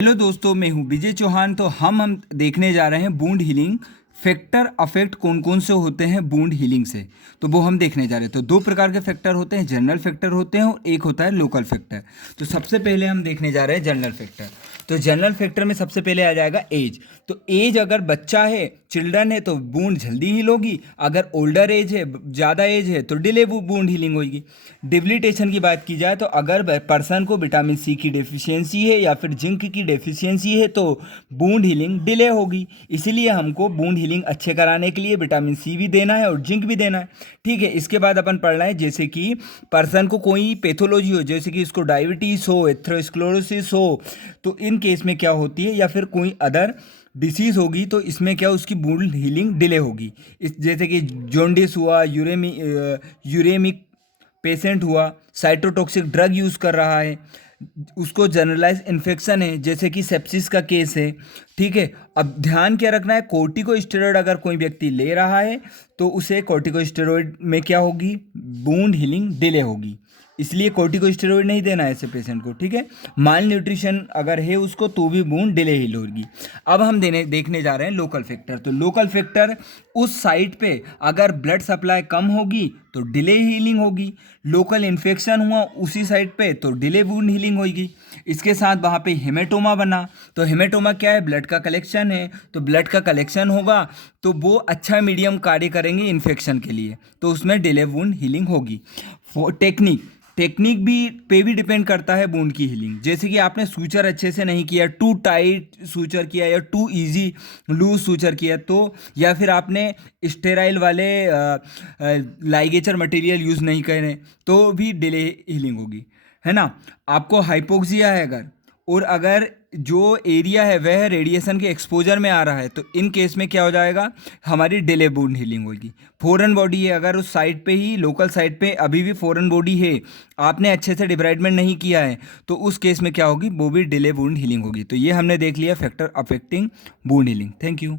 Hello दोस्तों, मैं हूं विजय चौहान। तो हम देखने जा रहे हैं बूंद हीलिंग फैक्टर अफेक्ट कौन कौन से होते हैं बूंद हीलिंग से। तो वो हम देखने जा रहे हैं। तो दो प्रकार के फैक्टर होते हैं, जनरल फैक्टर होते हैं और एक होता है लोकल फैक्टर। तो सबसे पहले हम देखने जा रहे हैं जनरल फैक्टर। तो जनरल फैक्टर में सबसे पहले आ जाएगा एज। तो एज अगर बच्चा है, चिल्ड्रन है, तो बूंद जल्दी हील होगी। अगर ओल्डर एज है, ज़्यादा एज है, तो डिले बूंद हीलिंग होगी। डिबिलिटेशन की बात की जाए तो अगर पर्सन को विटामिन सी की डेफिशिएंसी है या फिर जिंक की डेफिशिएंसी है तो बूंद हीलिंग डिले होगी। इसीलिए हमको बूंद हीलिंग अच्छे कराने के लिए विटामिन सी भी देना है और जिंक भी देना है। ठीक है, इसके बाद अपन पढ़ रहे हैं जैसे कि पर्सन को कोई पैथोलॉजी हो, जैसे कि इसको डायबिटीज़ हो, एथेरोस्क्लेरोसिस हो, तो इन केस में क्या होती है, या फिर कोई अदर डिसीज़ होगी तो इसमें क्या उसकी बूंद हीलिंग डिले होगी। इस जैसे कि जॉन्डिस हुआ, यूरेमिक पेशेंट हुआ, साइटोटॉक्सिक ड्रग यूज़ कर रहा है, उसको जनरलाइज इन्फेक्शन है जैसे कि सेप्सिस का केस है। ठीक है, अब ध्यान क्या रखना है, कोर्टिकोस्टेरॉइड अगर कोई व्यक्ति ले रहा है तो उसे कोर्टिकोस्टेरॉइड में क्या होगी, बूंद हीलिंग डिले होगी। इसलिए कोर्टिकोस्टेरॉइड नहीं देना है ऐसे पेशेंट को। ठीक है, माल न्यूट्रिशन अगर है उसको तो भी बूंद डिले हील होगी। अब हम देखने जा रहे हैं लोकल फैक्टर। तो लोकल फैक्टर उस साइट पे अगर ब्लड सप्लाई कम होगी तो डिले हीलिंग होगी। लोकल इन्फेक्शन हुआ उसी साइट पे तो डिले वुंड हीलिंग होगी। इसके साथ वहाँ पे हेमेटोमा बना, तो हेमेटोमा क्या है, ब्लड का कलेक्शन है। तो ब्लड का कलेक्शन होगा तो वो अच्छा मीडियम कार्य करेंगे इन्फेक्शन के लिए, तो उसमें डिले वुंड हीलिंग होगी। टेक्निक भी डिपेंड करता है बूंद की हीलिंग। जैसे कि आपने सूचर अच्छे से नहीं किया, टू टाइट सूचर किया या टू इजी लूज सूचर किया, तो या फिर आपने स्टेराइल वाले लाइगेचर मटेरियल यूज़ नहीं करें तो भी डिले हीलिंग होगी, है ना। आपको हाइपोक्सिया है और अगर जो एरिया है वह रेडिएशन के एक्सपोजर में आ रहा है तो इन केस में क्या हो जाएगा, हमारी डिले बूंद हीलिंग होगी। फॉरेन बॉडी है, अगर उस साइट पे ही लोकल साइट पे अभी भी फॉरेन बॉडी है, आपने अच्छे से डिब्राइडमेंट नहीं किया है, तो उस केस में क्या होगी, वो भी डिले बूंद हीलिंग होगी। तो ये हमने देख लिया फैक्टर अफेक्टिंग बूंद हीलिंग। Thank you.